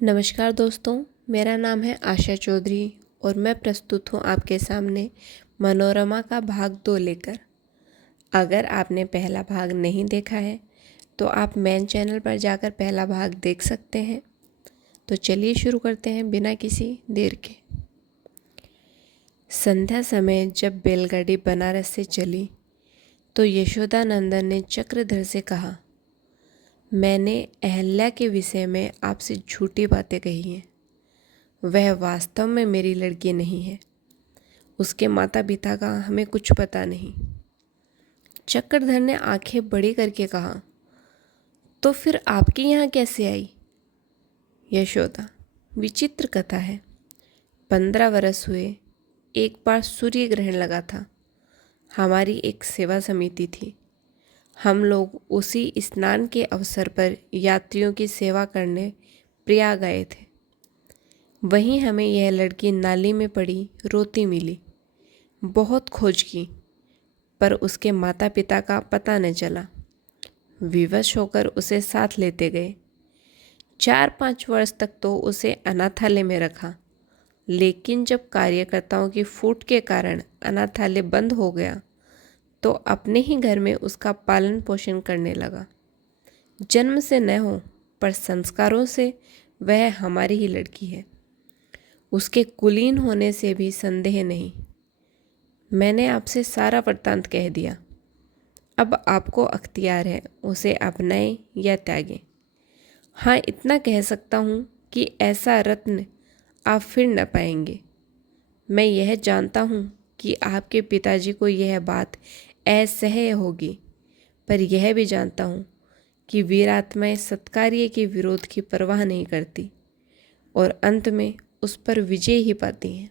नमस्कार दोस्तों, मेरा नाम है आशा चौधरी और मैं प्रस्तुत हूँ आपके सामने मनोरमा का भाग 2 लेकर। अगर आपने पहला भाग नहीं देखा है तो आप मेन चैनल पर जाकर पहला भाग देख सकते हैं। तो चलिए शुरू करते हैं बिना किसी देर के। संध्या समय जब बैलगाड़ी बनारस से चली तो यशोदा नंदन ने चक्रधर से कहा, मैंने अहल्या के विषय में आपसे झूठी बातें कही हैं। वह वास्तव में मेरी लड़की नहीं है। उसके माता पिता का हमें कुछ पता नहीं। चक्रधर ने आंखें बड़ी करके कहा, तो फिर आपके यहाँ कैसे आई? यशोदा, विचित्र कथा है। 15 वर्ष हुए। एक बार सूर्य ग्रहण लगा था। हमारी एक सेवा समिति थी। हम लोग उसी स्नान के अवसर पर यात्रियों की सेवा करने प्रयाग गए थे। वहीं हमें यह लड़की नाली में पड़ी रोती मिली। बहुत खोज की पर उसके माता पिता का पता न चला। विवश होकर उसे साथ लेते गए। 4-5 वर्ष तक तो उसे अनाथालय में रखा, लेकिन जब कार्यकर्ताओं की फूट के कारण अनाथालय बंद हो गया तो अपने ही घर में उसका पालन पोषण करने लगा। जन्म से न हो पर संस्कारों से वह हमारी ही लड़की है। उसके कुलीन होने से भी संदेह नहीं। मैंने आपसे सारा वृत्तांत कह दिया। अब आपको अख्तियार है उसे अपनाएं या त्यागें। हाँ, इतना कह सकता हूँ कि ऐसा रत्न आप फिर न पाएंगे। मैं यह जानता हूँ कि आपके पिताजी को यह बात असह्य होगी, पर यह भी जानता हूँ कि वीरात्माएं सत्कार्य के विरोध की परवाह नहीं करती और अंत में उस पर विजय ही पाती हैं।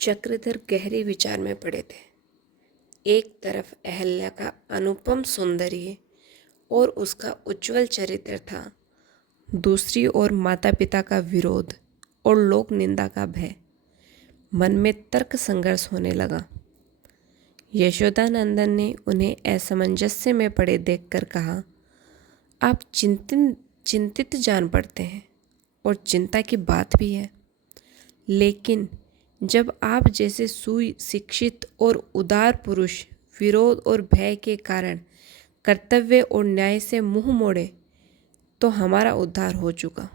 चक्रधर गहरे विचार में पड़े थे। एक तरफ अहल्या का अनुपम सौंदर्य और उसका उज्जवल चरित्र था, दूसरी ओर माता पिता का विरोध और लोक निंदा का भय। मन में तर्क संघर्ष होने लगा। यशोदा नंदन ने उन्हें असमंजस्य में पड़े देखकर कहा, आप चिंतित जान पड़ते हैं और चिंता की बात भी है, लेकिन जब आप जैसे सुशिक्षित और उदार पुरुष विरोध और भय के कारण कर्तव्य और न्याय से मुंह मोड़े तो हमारा उद्धार हो चुका।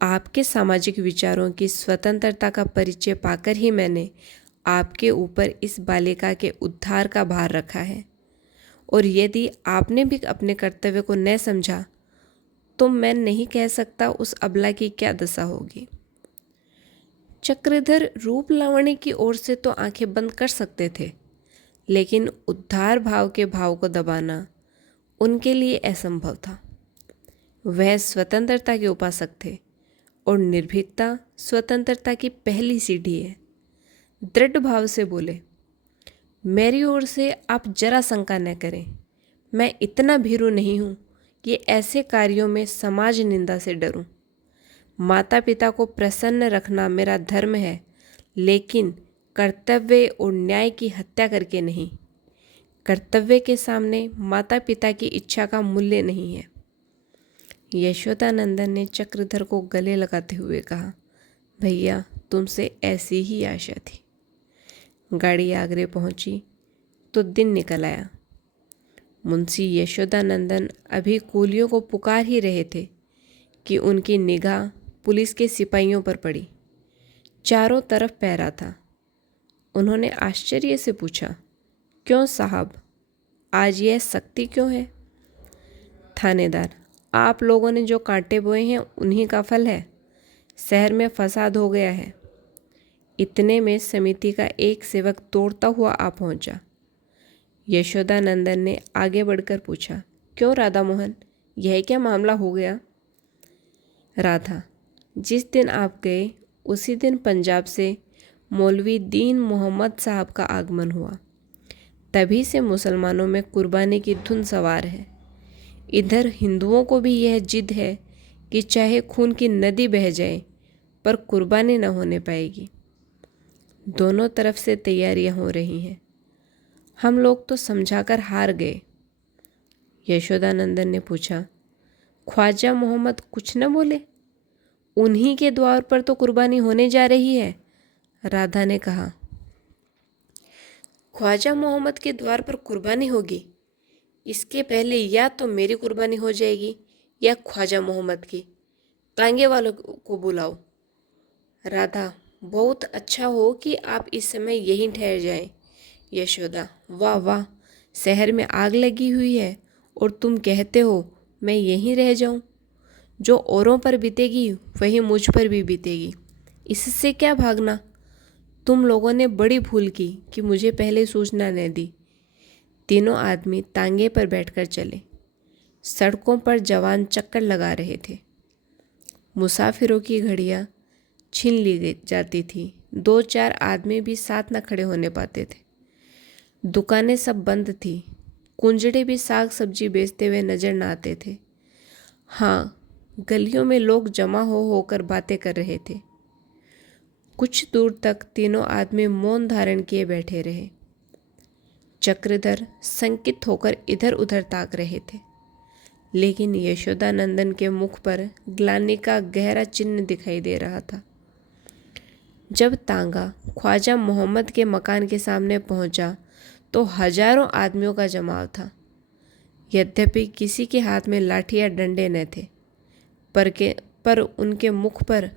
आपके सामाजिक विचारों की स्वतंत्रता का परिचय पाकर ही मैंने आपके ऊपर इस बालिका के उद्धार का भार रखा है, और यदि आपने भी अपने कर्तव्य को न समझा तो मैं नहीं कह सकता उस अबला की क्या दशा होगी। चक्रधर रूप लावण्य की ओर से तो आंखें बंद कर सकते थे, लेकिन उद्धार भाव के भाव को दबाना उनके लिए असंभव था। वह स्वतंत्रता के उपासक थे और निर्भीकता स्वतंत्रता की पहली सीढ़ी है। दृढ़ भाव से बोले, मेरी ओर से आप जरा शंका न करें। मैं इतना भीरू नहीं हूँ कि ऐसे कार्यों में समाज निंदा से डरूं। माता पिता को प्रसन्न रखना मेरा धर्म है, लेकिन कर्तव्य और न्याय की हत्या करके नहीं। कर्तव्य के सामने माता पिता की इच्छा का मूल्य नहीं है। यशोदा नंदन ने चक्रधर को गले लगाते हुए कहा, भैया, तुमसे ऐसी ही आशा थी। गाड़ी आगरे पहुंची तो दिन निकल आया। मुंशी यशोदा नंदन अभी कूलियों को पुकार ही रहे थे कि उनकी निगाह पुलिस के सिपाहियों पर पड़ी। चारों तरफ पहरा था। उन्होंने आश्चर्य से पूछा, क्यों साहब, आज यह सख्ती क्यों है? थानेदार, आप लोगों ने जो कांटे बोए हैं उन्हीं का फल है। शहर में फसाद हो गया है। इतने में समिति का एक सेवक दौड़ता हुआ आ पहुंचा। यशोदा नंदन ने आगे बढ़कर पूछा, क्यों राधा मोहन, यह क्या मामला हो गया? राधा, जिस दिन आप गए उसी दिन पंजाब से मौलवी दीन मोहम्मद साहब का आगमन हुआ। तभी से मुसलमानों में कुर्बानी की धुन सवार है। इधर हिंदुओं को भी यह जिद है कि चाहे खून की नदी बह जाए पर कुर्बानी न होने पाएगी। दोनों तरफ से तैयारियां हो रही हैं। हम लोग तो समझाकर हार गए। यशोदा नंदन ने पूछा, ख्वाजा मोहम्मद कुछ न बोले। उन्हीं के द्वार पर तो कुर्बानी होने जा रही है, राधा ने कहा। ख्वाजा मोहम्मद के द्वार पर कुर्बानी होगी? इसके पहले या तो मेरी कुर्बानी हो जाएगी या ख्वाजा मोहम्मद की। तांगे वालों को बुलाओ। राधा, बहुत अच्छा हो कि आप इस समय यहीं ठहर जाएं। यशोदा, वाह वाह, शहर में आग लगी हुई है और तुम कहते हो मैं यहीं रह जाऊं। जो औरों पर बीतेगी वही मुझ पर भी बीतेगी, इससे क्या भागना। तुम लोगों ने बड़ी भूल की कि मुझे पहले सूचना न दी। तीनों आदमी तांगे पर बैठकर चले। सड़कों पर जवान चक्कर लगा रहे थे। मुसाफिरों की घड़ियां छीन ली जाती थी। 2-4 आदमी भी साथ न खड़े होने पाते थे। दुकानें सब बंद थी। कुंजड़े भी साग सब्जी बेचते हुए नजर न आते थे। हाँ, गलियों में लोग जमा हो होकर बातें कर रहे थे। कुछ दूर तक तीनों आदमी मौन धारण किए बैठे रहे। चक्रधर संकित होकर इधर उधर ताक रहे थे, लेकिन यशोदानंदन के मुख पर ग्लानि का गहरा चिन्ह दिखाई दे रहा था। जब तांगा ख्वाजा मोहम्मद के मकान के सामने पहुंचा तो हजारों आदमियों का जमाव था। यद्यपि किसी के हाथ में लाठी या डंडे न थे, पर उनके मुख पर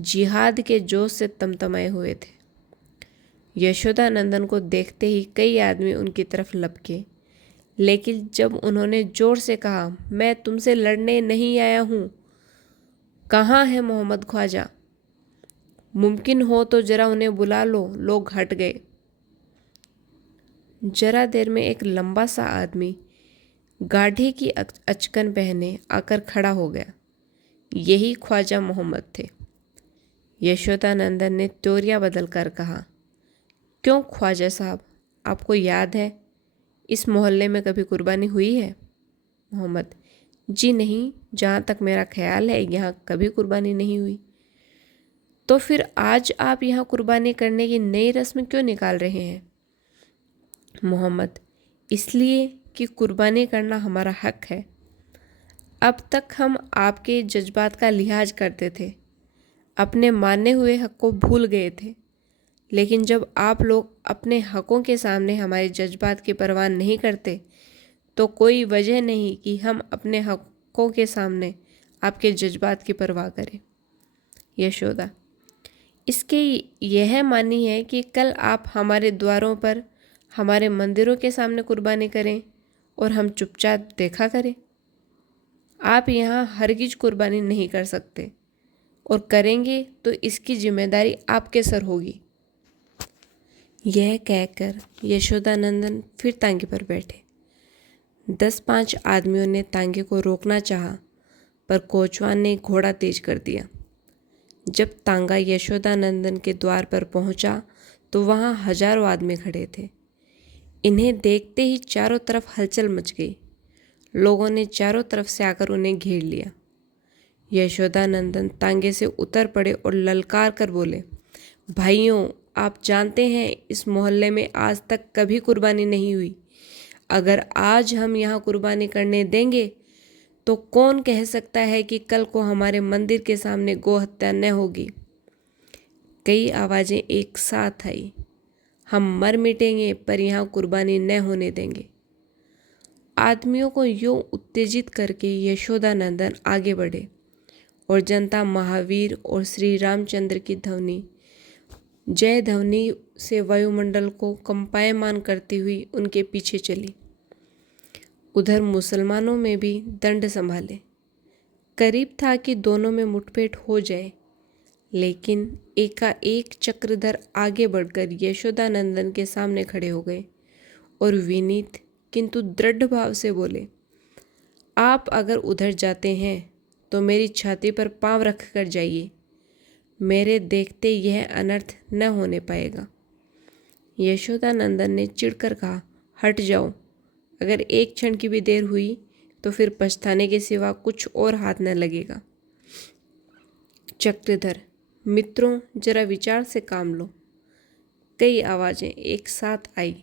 जिहाद के जोश से तमतमाए हुए थे। यशोदानंदन को देखते ही कई आदमी उनकी तरफ लपके, लेकिन जब उन्होंने जोर से कहा, मैं तुमसे लड़ने नहीं आया हूँ, कहाँ है मोहम्मद ख्वाजा? मुमकिन हो तो जरा उन्हें बुला लो। लोग हट गए। जरा देर में एक लंबा सा आदमी गाढ़े की अचकन पहने आकर खड़ा हो गया। यही ख्वाजा मोहम्मद थे। यशोदानंदन ने तोरिया बदल कर कहा, क्यों ख्वाजा साहब, आपको याद है इस मोहल्ले में कभी कुर्बानी हुई है? मोहम्मद, जी नहीं, जहाँ तक मेरा ख्याल है यहाँ कभी कुर्बानी नहीं हुई। तो फिर आज आप यहाँ कुर्बानी करने की नई रस्म क्यों निकाल रहे हैं? मोहम्मद, इसलिए कि कुर्बानी करना हमारा हक है। अब तक हम आपके जज्बात का लिहाज करते थे, अपने माने हुए हक को भूल गए थे। लेकिन जब आप लोग अपने हकों के सामने हमारे जज्बात की परवाह नहीं करते, तो कोई वजह नहीं कि हम अपने हकों के सामने आपके जज्बात की परवाह करें। यशोदा, इसके यह मानी है कि कल आप हमारे द्वारों पर, हमारे मंदिरों के सामने कुर्बानी करें और हम चुपचाप देखा करें? आप यहाँ हरगिज कुर्बानी नहीं कर सकते, और करेंगे तो इसकी जिम्मेदारी आपके सर होगी। यह कहकर यशोदानंदन फिर तांगे पर बैठे। 10-5 आदमियों ने तांगे को रोकना चाहा, पर कोचवान ने घोड़ा तेज कर दिया। जब तांगा यशोदानंदन के द्वार पर पहुंचा तो वहां हजारों आदमी खड़े थे। इन्हें देखते ही चारों तरफ हलचल मच गई। लोगों ने चारों तरफ से आकर उन्हें घेर लिया। यशोदानंदन तांगे से उतर पड़े और ललकार कर बोले, भाइयों, आप जानते हैं इस मोहल्ले में आज तक कभी कुर्बानी नहीं हुई। अगर आज हम यहाँ कुर्बानी करने देंगे तो कौन कह सकता है कि कल को हमारे मंदिर के सामने गौ हत्या न होगी। कई आवाज़ें एक साथ आई, हम मर मिटेंगे पर यहाँ कुर्बानी न होने देंगे। आदमियों को यूं उत्तेजित करके यशोदानंदन आगे बढ़े और जनता महावीर और श्री रामचंद्र की ध्वनि, जय ध्वनि से वायुमंडल को कंपायमान करती हुई उनके पीछे चली। उधर मुसलमानों में भी दंड संभाले। करीब था कि दोनों में मुठभेड़ हो जाए, लेकिन एकाएक चक्रधर आगे बढ़कर यशोदानंदन के सामने खड़े हो गए और विनीत किंतु दृढ़ भाव से बोले, आप अगर उधर जाते हैं तो मेरी छाती पर पांव रख कर जाइए। मेरे देखते यह अनर्थ न होने पाएगा। यशोदानंदन ने चिढ़कर कहा, हट जाओ। अगर एक क्षण की भी देर हुई तो फिर पछताने के सिवा कुछ और हाथ न लगेगा। चक्रधर, मित्रों, जरा विचार से काम लो। कई आवाज़ें एक साथ आई,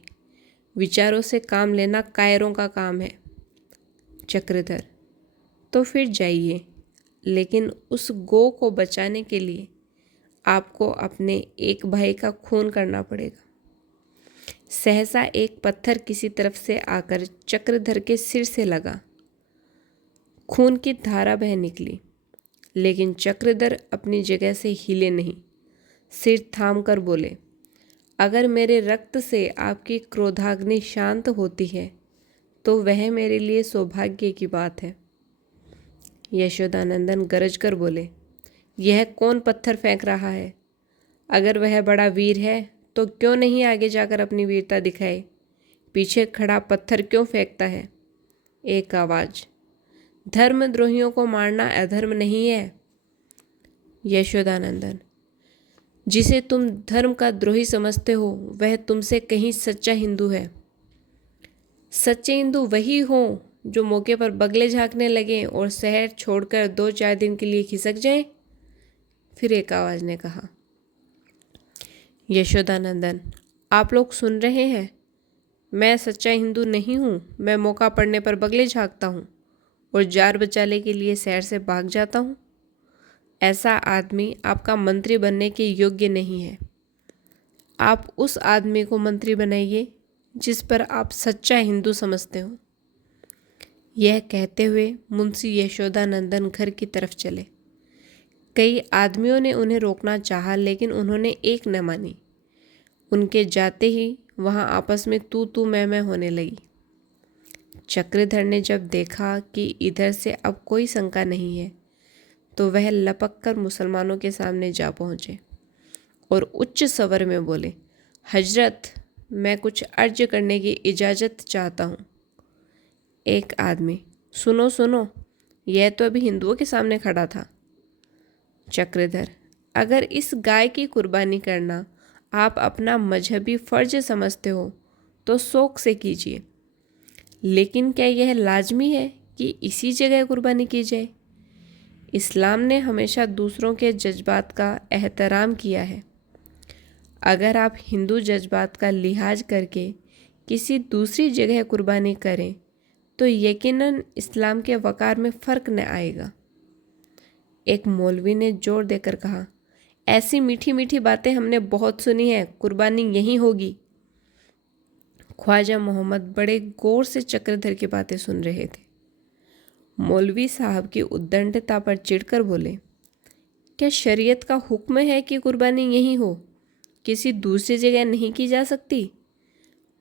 विचारों से काम लेना कायरों का काम है। चक्रधर, तो फिर जाइए, लेकिन उस गौ को बचाने के लिए आपको अपने एक भाई का खून करना पड़ेगा। सहसा एक पत्थर किसी तरफ से आकर चक्रधर के सिर से लगा। खून की धारा बह निकली, लेकिन चक्रधर अपनी जगह से हिले नहीं। सिर थाम कर बोले, अगर मेरे रक्त से आपकी क्रोधाग्नि शांत होती है तो वह मेरे लिए सौभाग्य की बात है। यशोदानंदन गरज कर बोले, यह कौन पत्थर फेंक रहा है? अगर वह बड़ा वीर है तो क्यों नहीं आगे जाकर अपनी वीरता दिखाए? पीछे खड़ा पत्थर क्यों फेंकता है? एक आवाज, धर्मद्रोहियों को मारना अधर्म नहीं है। यशोदानंदन, जिसे तुम धर्म का द्रोही समझते हो वह तुमसे कहीं सच्चा हिंदू है। सच्चे हिंदू वही हों जो मौके पर बगले झांकने लगें और शहर छोड़कर 2-4 दिन के लिए खिसक जाएं। फिर एक आवाज ने कहा, यशोदानंदन, आप लोग सुन रहे हैं? मैं सच्चा हिंदू नहीं हूँ। मैं मौका पड़ने पर बगले झांकता हूँ और जार बचाने के लिए शहर से भाग जाता हूँ। ऐसा आदमी आपका मंत्री बनने के योग्य नहीं है। आप उस आदमी को मंत्री बनाइए जिस पर आप सच्चा हिंदू समझते हो। यह कहते हुए मुंशी यशोदानंदन घर की तरफ चले। कई आदमियों ने उन्हें रोकना चाहा, लेकिन उन्होंने एक न मानी। उनके जाते ही वहां आपस में तू तू मैं होने लगी। चक्रधर ने जब देखा कि इधर से अब कोई शंका नहीं है, तो वह लपक कर मुसलमानों के सामने जा पहुँचे और उच्च स्वर में बोले, हजरत, मैं कुछ अर्ज करने की इजाज़त चाहता हूँ। एक आदमी, सुनो सुनो, यह तो अभी हिंदुओं के सामने खड़ा था। चक्रधर, अगर इस गाय की कुर्बानी करना आप अपना मजहबी फर्ज समझते हो तो शौक से कीजिए, लेकिन क्या यह लाजमी है कि इसी जगह कुर्बानी की जाए? इस्लाम ने हमेशा दूसरों के जज्बात का एहतराम किया है। अगर आप हिंदू जज्बात का लिहाज करके किसी दूसरी जगह कुर्बानी करें तो यकीनन इस्लाम के वक़ार में फ़र्क न आएगा। एक मौलवी ने जोर देकर कहा, ऐसी मीठी मीठी बातें हमने बहुत सुनी हैं, कुर्बानी यहीं होगी। ख्वाजा मोहम्मद बड़े गौर से चक्रधर की बातें सुन रहे थे। मौलवी साहब की उद्दंडता पर चिढ़कर बोले, क्या शरीयत का हुक्म है कि कुर्बानी यहीं हो, किसी दूसरी जगह नहीं की जा सकती?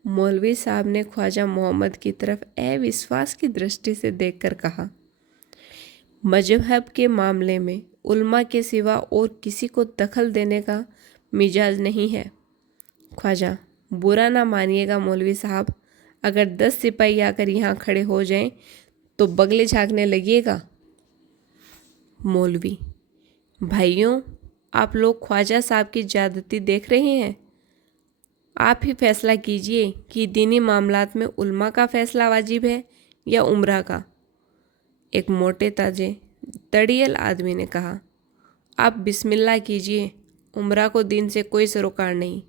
मौलवी साहब ने ख्वाजा मोहम्मद की तरफ अविश्वास की दृष्टि से देखकर कहा, मजहब के मामले में उल्मा के सिवा और किसी को दखल देने का मिजाज नहीं है। ख्वाजा, बुरा ना मानिएगा मौलवी साहब, अगर 10 सिपाही आकर यहाँ खड़े हो जाएं तो बगले झांकने लगिएगा। मौलवी, भाइयों, आप लोग ख्वाजा साहब की ज्यादती देख रहे हैं। आप ही फैसला कीजिए कि दीनी मामलात में उल्मा का फैसला वाजिब है या उम्रा का। एक मोटे ताजे तड़ियल आदमी ने कहा, आप बिस्मिल्लाह कीजिए, उम्रा को दीन से कोई सरोकार नहीं।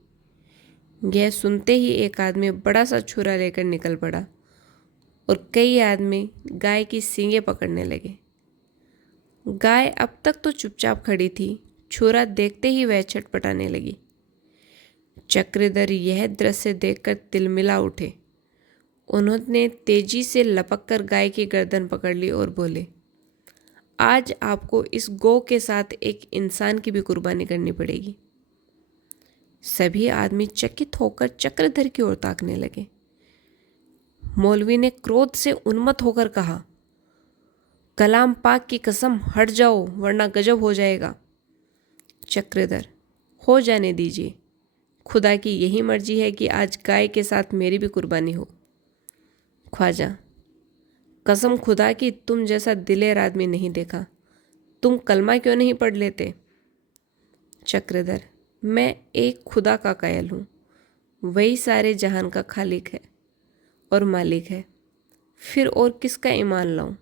यह सुनते ही एक आदमी बड़ा सा छुरा लेकर निकल पड़ा और कई आदमी गाय की सींगें पकड़ने लगे। गाय अब तक तो चुपचाप खड़ी थी, छुरा देखते ही वह छटपटाने लगी। चक्रधर यह दृश्य देखकर तिलमिला उठे। उन्होंने तेजी से लपककर गाय की गर्दन पकड़ ली और बोले, आज आपको इस गौ के साथ एक इंसान की भी कुर्बानी करनी पड़ेगी। सभी आदमी चकित होकर चक्रधर की ओर ताकने लगे। मौलवी ने क्रोध से उन्मत्त होकर कहा, कलाम पाक की कसम, हट जाओ वरना गजब हो जाएगा। चक्रधर, हो जाने दीजिए, खुदा की यही मर्जी है कि आज गाय के साथ मेरी भी कुर्बानी हो। ख्वाजा, कसम खुदा की तुम जैसा दिलेर आदमी नहीं देखा, तुम कलमा क्यों नहीं पढ़ लेते? चक्रधर, मैं एक खुदा का कायल हूँ, वही सारे जहान का खालिक है और मालिक है, फिर और किसका ईमान लाऊं?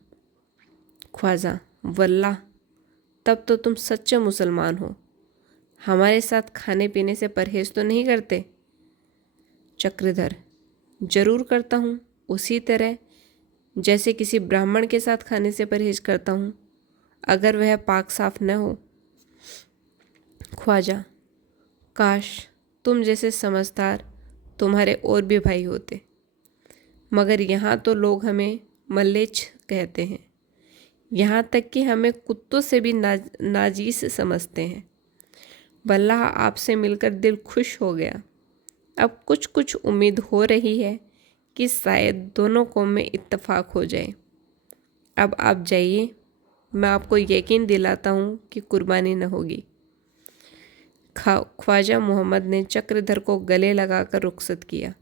ख्वाजा, वल्लाह, तब तो तुम सच्चे मुसलमान हो। हमारे साथ खाने पीने से परहेज तो नहीं करते? चक्रधर, जरूर करता हूँ, उसी तरह जैसे किसी ब्राह्मण के साथ खाने से परहेज करता हूँ, अगर वह पाक साफ न हो। ख्वाजा, काश तुम जैसे समझदार तुम्हारे और भी भाई होते, मगर यहाँ तो लोग हमें मल्लेच्छ कहते हैं, यहाँ तक कि हमें कुत्तों से भी नाजीस समझते हैं। वल्लाह आपसे मिलकर दिल खुश हो गया। अब कुछ कुछ उम्मीद हो रही है कि शायद दोनों कौम में इत्तेफाक हो जाए। अब आप जाइए, मैं आपको यकीन दिलाता हूँ कि कुर्बानी न होगी। ख्वाजा मोहम्मद ने चक्रधर को गले लगाकर रुखसत किया।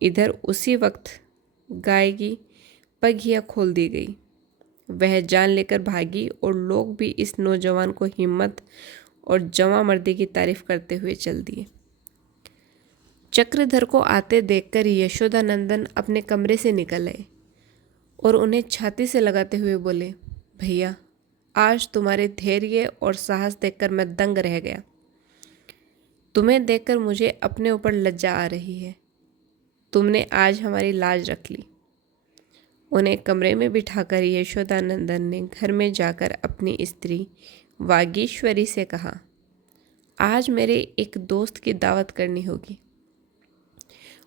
इधर उसी वक्त गाय की पगिया खोल दी गई। वह जान लेकर भागी और लोग भी इस नौजवान को हिम्मत और जवां मर्दी की तारीफ करते हुए चल दिए। चक्रधर को आते देखकर यशोदानंदन अपने कमरे से निकल आए और उन्हें छाती से लगाते हुए बोले, भैया, आज तुम्हारे धैर्य और साहस देखकर मैं दंग रह गया। तुम्हें देखकर मुझे अपने ऊपर लज्जा आ रही है। तुमने आज हमारी लाज रख ली। उन्हें कमरे में बिठाकर यशोदानंदन ने घर में जाकर अपनी स्त्री वागीश्वरी से कहा, आज मेरे एक दोस्त की दावत करनी होगी।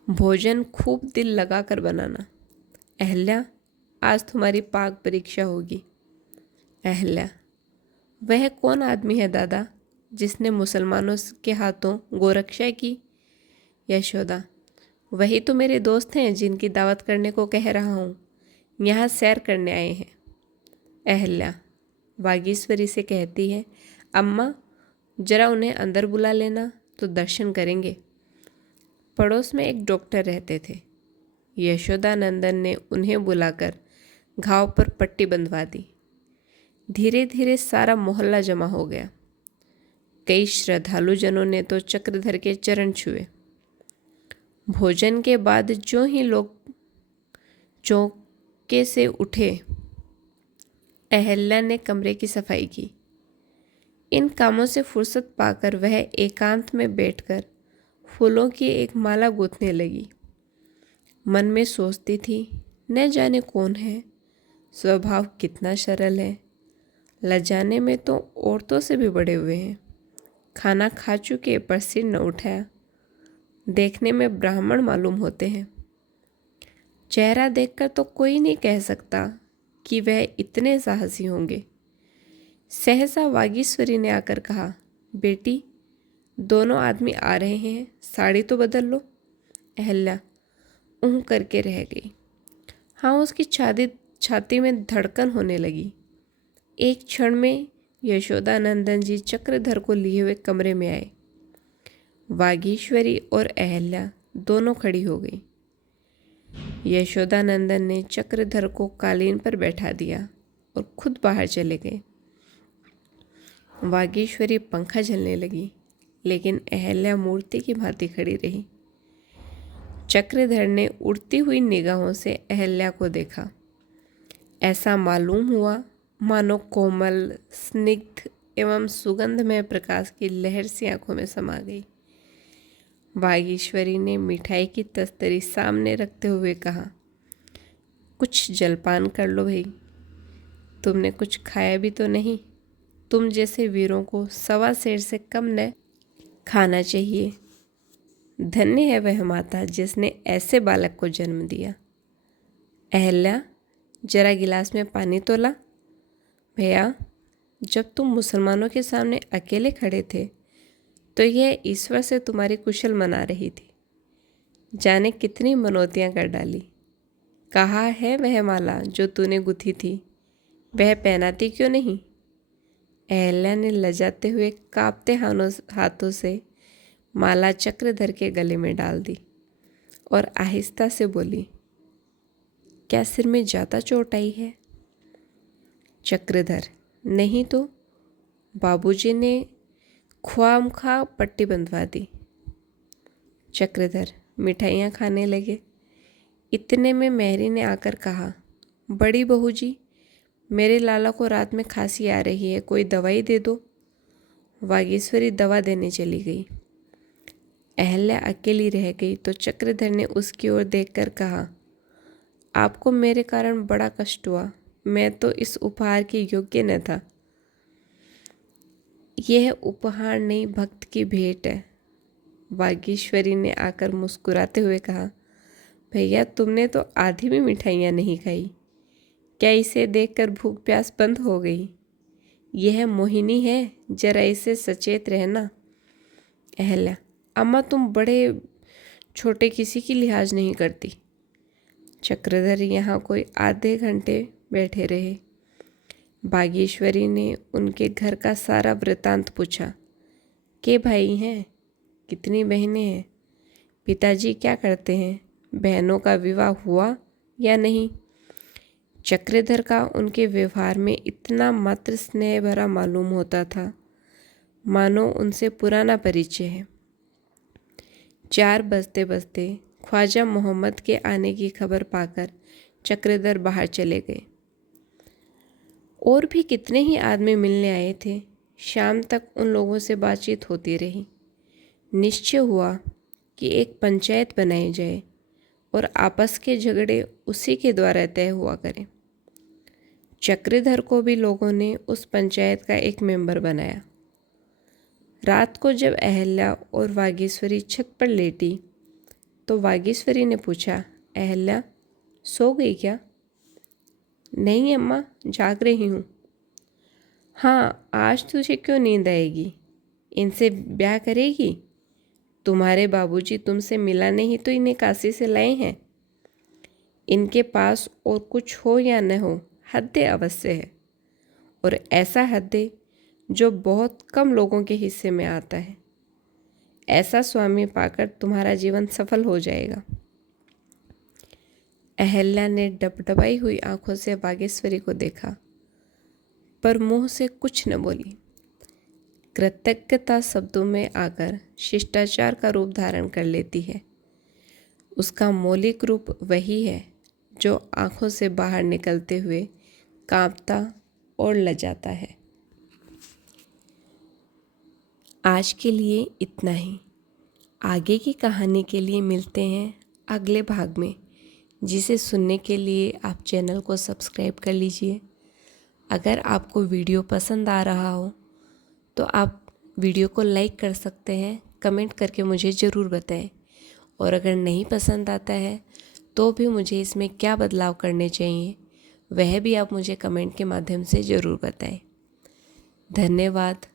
भोजन खूब दिल लगा कर बनाना। अहल्या, आज तुम्हारी पाक परीक्षा होगी। अहल्या, वह कौन आदमी है दादा जिसने मुसलमानों के हाथों गोरक्षा की? यशोदा, वही तो मेरे दोस्त हैं जिनकी दावत करने को कह रहा हूँ। यहाँ सैर करने आए हैं। अहल्या वागीश्वरी से कहती है, अम्मा जरा उन्हें अंदर बुला लेना तो दर्शन करेंगे। पड़ोस में एक डॉक्टर रहते थे। यशोदानंदन ने उन्हें बुलाकर घाव पर पट्टी बंधवा दी। धीरे धीरे सारा मोहल्ला जमा हो गया। कई श्रद्धालु जनों ने तो चक्रधर के चरण छुए। भोजन के बाद जो ही लोग चौके से उठे, अहल्या ने कमरे की सफाई की। इन कामों से फुर्सत पाकर वह एकांत में बैठकर फूलों की एक माला गूंथने लगी। मन में सोचती थी, न जाने कौन है, स्वभाव कितना सरल है, लजाने में तो औरतों से भी बड़े हुए हैं। खाना खा चुके पर सिर न उठाया। देखने में ब्राह्मण मालूम होते हैं। चेहरा देखकर तो कोई नहीं कह सकता कि वह इतने साहसी होंगे। सहसा वागीश्वरी ने आकर कहा, बेटी, दोनों आदमी आ रहे हैं, साड़ी तो बदल लो। अहल्या ऊँ करके रह गई। हाँ, उसकी छाती में धड़कन होने लगी। एक क्षण में यशोदानंदन जी चक्रधर को लिए हुए कमरे में आए। वागीश्वरी और अहल्या दोनों खड़ी हो गई। यशोदानंदन ने चक्रधर को कालीन पर बैठा दिया और खुद बाहर चले गए। वागीश्वरी पंखा झलने लगी, लेकिन अहल्या मूर्ति की भांति खड़ी रही। चक्रधर ने उड़ती हुई निगाहों से अहल्या को देखा। ऐसा मालूम हुआ मानो कोमल, स्निग्ध एवं सुगंधमय प्रकाश की लहर सी आंखों में समा गई। वागीश्वरी ने मिठाई की तस्तरी सामने रखते हुए कहा, कुछ जलपान कर लो भाई, तुमने कुछ खाया भी तो नहीं। तुम जैसे वीरों को 1.25 सेर से कम न खाना चाहिए। धन्य है वह माता जिसने ऐसे बालक को जन्म दिया। अहल्या, जरा गिलास में पानी तो ला। भैया, जब तुम मुसलमानों के सामने अकेले खड़े थे तो यह ईश्वर से तुम्हारी कुशल मना रही थी। जाने कितनी मनौतियाँ कर डाली। कहा है वह माला जो तूने गुथी थी, वह पहनाती क्यों नहीं? अहल्या ने लजाते हुए कांपते हाथों से माला चक्रधर के गले में डाल दी और आहिस्ता से बोली, क्या सिर में ज़्यादा चोट आई है? चक्रधर, नहीं तो बाबूजी ने ख्वामखा पट्टी बंधवा दी। चक्रधर मिठाइयाँ खाने लगे। इतने में मेहरी ने आकर कहा, बड़ी बहू जी, मेरे लाला को रात में खांसी आ रही है, कोई दवाई दे दो। वागीश्वरी दवा देने चली गई। अहल्या अकेली रह गई तो चक्रधर ने उसकी ओर देखकर कहा, आपको मेरे कारण बड़ा कष्ट हुआ। मैं तो इस उपहार के योग्य न था। यह उपहार नहीं, भक्त की भेंट है। वागीश्वरी ने आकर मुस्कुराते हुए कहा, भैया तुमने तो आधी भी मिठाइयाँ नहीं खाई। क्या इसे देखकर भूख प्यास बंद हो गई? यह मोहिनी है, जरा इसे सचेत रहना। अहल्या, अम्मा तुम बड़े छोटे किसी की लिहाज नहीं करती। चक्रधर यहाँ कोई आधे घंटे बैठे रहे। बागेश्वरी ने उनके घर का सारा वृतांत पूछा। के भाई हैं? कितनी बहनें हैं? पिताजी क्या करते हैं? बहनों का विवाह हुआ या नहीं? चक्रधर का उनके व्यवहार में इतना मात्र स्नेह भरा मालूम होता था, मानो उनसे पुराना परिचय है। 4 बजते बजते ख्वाजा मोहम्मद के आने की खबर पाकर चक्रधर बाहर चले गए। और भी कितने ही आदमी मिलने आए थे। शाम तक उन लोगों से बातचीत होती रही। निश्चय हुआ कि एक पंचायत बनाई जाए और आपस के झगड़े उसी के द्वारा तय हुआ करें। चक्रधर को भी लोगों ने उस पंचायत का एक मेंबर बनाया। रात को जब अहल्या और वागीश्वरी छत पर लेटी तो वागीश्वरी ने पूछा, अहल्या सो गई क्या? नहीं अम्मा, जाग रही हूँ। हाँ, आज तुझे क्यों नींद आएगी? इनसे ब्याह करेगी? तुम्हारे बाबूजी तुमसे मिलाने ही तो इन्हें काशी से लाए हैं। इनके पास और कुछ हो या न हो, हद्दे अवश्य है, और ऐसा हद्दे जो बहुत कम लोगों के हिस्से में आता है। ऐसा स्वामी पाकर तुम्हारा जीवन सफल हो जाएगा। अहल्या ने डबडबाई हुई आंखों से वागेश्वरी को देखा, पर मुंह से कुछ न बोली। कृतज्ञता शब्दों में आकर शिष्टाचार का रूप धारण कर लेती है। उसका मौलिक रूप वही है जो आंखों से बाहर निकलते हुए कांपता और लजाता है। आज के लिए इतना ही। आगे की कहानी के लिए मिलते हैं अगले भाग में, जिसे सुनने के लिए आप चैनल को सब्सक्राइब कर लीजिए। अगर आपको वीडियो पसंद आ रहा हो तो आप वीडियो को लाइक कर सकते हैं, कमेंट करके मुझे ज़रूर बताएं। और अगर नहीं पसंद आता है तो भी मुझे इसमें क्या बदलाव करने चाहिए वह भी आप मुझे कमेंट के माध्यम से ज़रूर बताएं। धन्यवाद।